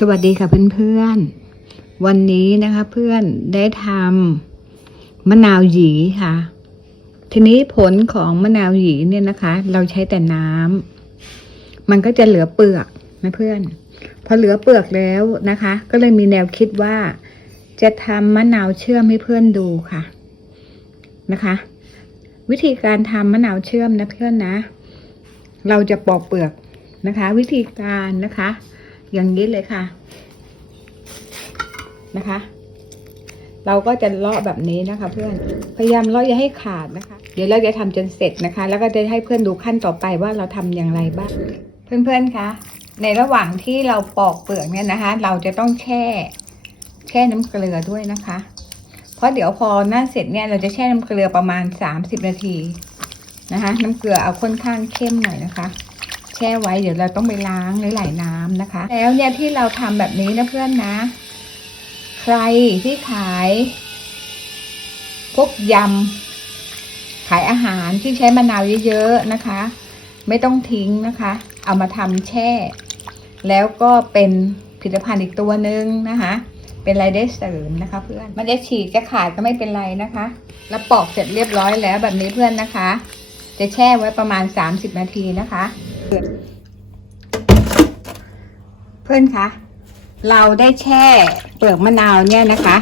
สวัสดีค่ะเพื่อนๆ วันนี้นะคะเพื่อนได้ทำมะนาวหยีค่ะ ทีนี้ผลของมะนาวหยีเนี่ยนะคะ เราใช้แต่น้ำมันก็จะเหลือเปลือกนะเพื่อน พอเหลือเปลือกแล้วนะคะ ก็เลยมีแนวคิดว่า จะทำมะนาวเชื่อมให้เพื่อนดูค่ะนะคะ วิธีการทำมะนาวเชื่อมนะเพื่อนนะ เราจะปอกเปลือกนะคะ วิธีการนะคะ อย่างนี้เลยค่ะ นะคะ เราก็จะเลาะแบบนี้นะคะ เพื่อน พยายามเลาะอย่าให้ขาดนะคะ เดี๋ยวเราจะทำจนเสร็จนะคะ แล้วก็จะให้เพื่อนดูขั้นต่อไปว่าเราทำอย่างไรบ้าง เพื่อนๆคะ ในระหว่างที่เราปอกเปลือกเนี่ยนะคะ เราจะต้องแช่ แช่น้ำเกลือด้วยนะคะ เพราะเดี๋ยวพอหน้าเสร็จเนี่ยเราจะแช่น้ำเกลือประมาณสามสิบนาทีนะคะ น้ำเกลือเอาค่อนข้างเข้มหน่อยนะคะ แช่ไว้เดี๋ยวเราต้องไปล้างหลายๆน้ำนะคะ แล้วเนี่ยที่เราทำแบบนี้นะเพื่อนนะ ใครที่ขายพวกยำขายอาหารที่ใช้มะนาวเยอะๆนะคะ ไม่ต้องทิ้งนะคะ เอามาทำแช่ แล้วก็เป็นผลิตภัณฑ์อีกตัวหนึ่งนะคะเป็นรายได้เสริมนะคะเพื่อนมันจะฉีกจะขาดก็ไม่เป็นไรนะคะ แล้วปอกเสร็จเรียบร้อยแล้วแบบนี้เพื่อนนะคะ จะแช่ไว้ประมาณ 30 นาทีนะคะ เพื่อนคะเราได้แช่เปลือกมะนาวเนี่ยนะคะ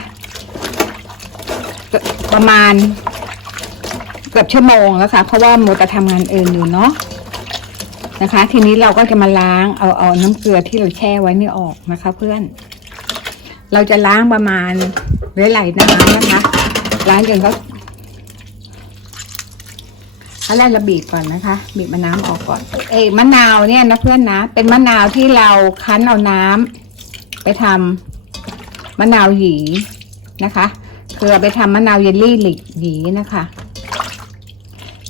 ประมาณเกือบชั่วโมงแล้วค่ะ เพราะว่าโมจะทำงานอื่นอยู่เนาะนะคะ ทีนี้เราก็จะมาล้างเอาเอาน้ำเกลือที่เราแช่ไว้นี่ออกนะคะ เพื่อน เราจะล้างประมาณหลายๆน้ำนะคะ ล้างจนเขั้นแรกเราบีบก่อนนะคะ บีบมะน้ำออกก่อน เอ้มะนาวเนี่ยนะเพื่อนนะ เป็นมะนาวที่เราคั้นเอาน้ำไปทำมะนาวหยีนะคะ คือเอาไปทำมะนาวเยลลี่หลิกหยีนะคะ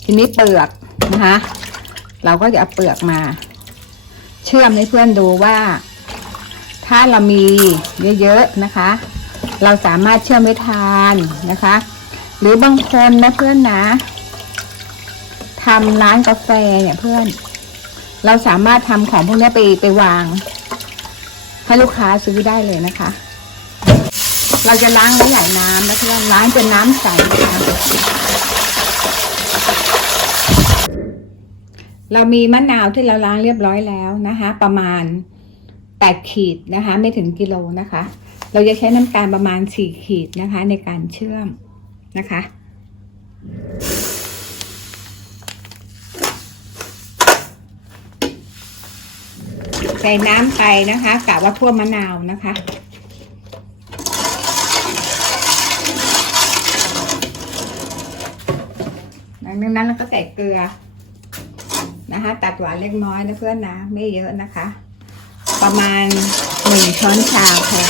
ทีนี้เปลือกนะคะ เราก็จะเอาเปลือกมา เชื่อมให้เพื่อนดูว่า ถ้าเรามีเยอะๆนะคะ เราสามารถเชื่อมไว้ทานนะคะ หรือบางคนนะเพื่อนนะ ทำร้านกาแฟเนี่ยเพื่อน เราสามารถทำของพวกนี้ไปไปวาง ให้ลูกค้าซื้อได้เลยนะคะ เราจะล้างไว้ใหญ่น้ำนะเพื่อนล้างจนน้ำใสนะคะเรามีมะนาวที่เราล้างเรียบร้อยแล้วนะคะ ประมาณแปดขีดนะคะ ไม่ถึงกิโลนะคะ เราจะใช้น้ำตาลประมาณสี่ขีดนะคะ ในการเชื่อมนะคะ ใส่น้ำไปนะคะกะว่าท่วมมะนาวนะคะ หลังจากนั้นเราก็ใส่เกลือนะคะ ตัดหวานเล็กน้อยนะเพื่อนนะ ไม่เยอะนะคะ ประมาณหนึ่งช้อนชาพอ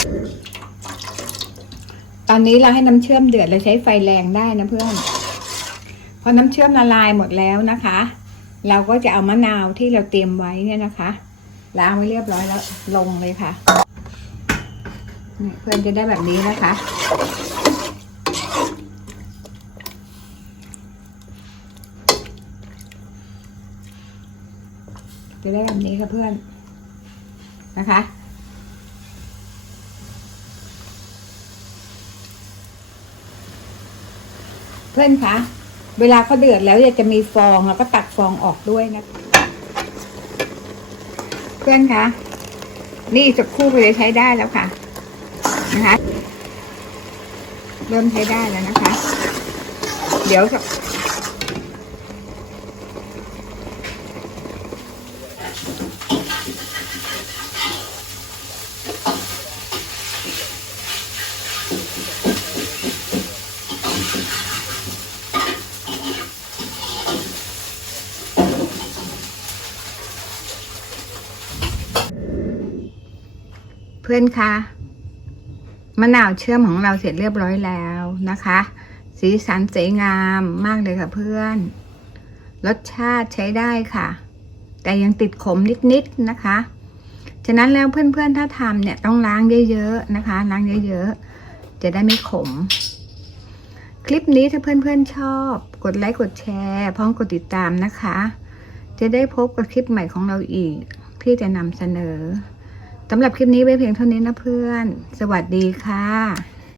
ตอนนี้เราให้น้ำเชื่อมเดือดเราใช้ไฟแรงได้นะเพื่อน พอน้ำเชื่อมละลายหมดแล้วนะคะ เราก็จะเอามะนาวที่เราเตรียมไว้เนี่ยนะคะ ล้างไว้เรียบร้อยแล้วลงเลยค่ะนี่เพื่อนจะได้แบบนี้นะคะ จะได้แบบนี้ค่ะเพื่อนนะคะเพื่อนคะ เวลาเขาเดือดแล้วจะมีฟองแล้วก็ตักฟองออกด้วยนะคะ เพื่อนคะ นี่สักคู่ไปเลยใช้ได้แล้วค่ะ นะคะ เริ่มใช้ได้แล้วนะคะ เดี๋ยว เพื่อนคะมะนาวเชื่อมของเราเสร็จเรียบร้อยแล้วนะคะ สีสันสวยงามมากเลยค่ะเพื่อน รสชาติใช้ได้ค่ะ แต่ยังติดขมนิดๆนะคะ ฉะนั้นแล้วเพื่อนๆถ้าทำเนี่ยต้องล้างเยอะๆนะคะ ล้างเยอะๆ จะได้ไม่ขม คลิปนี้ถ้าเพื่อนๆชอบ กดไลค์กดแชร์พร้อมกดติดตามนะคะ จะได้พบกับคลิปใหม่ของเราอีกที่จะนำเสนอ สำหรับคลิปนี้ไว้เพียงเท่านี้นะเพื่อน สวัสดีค่ะ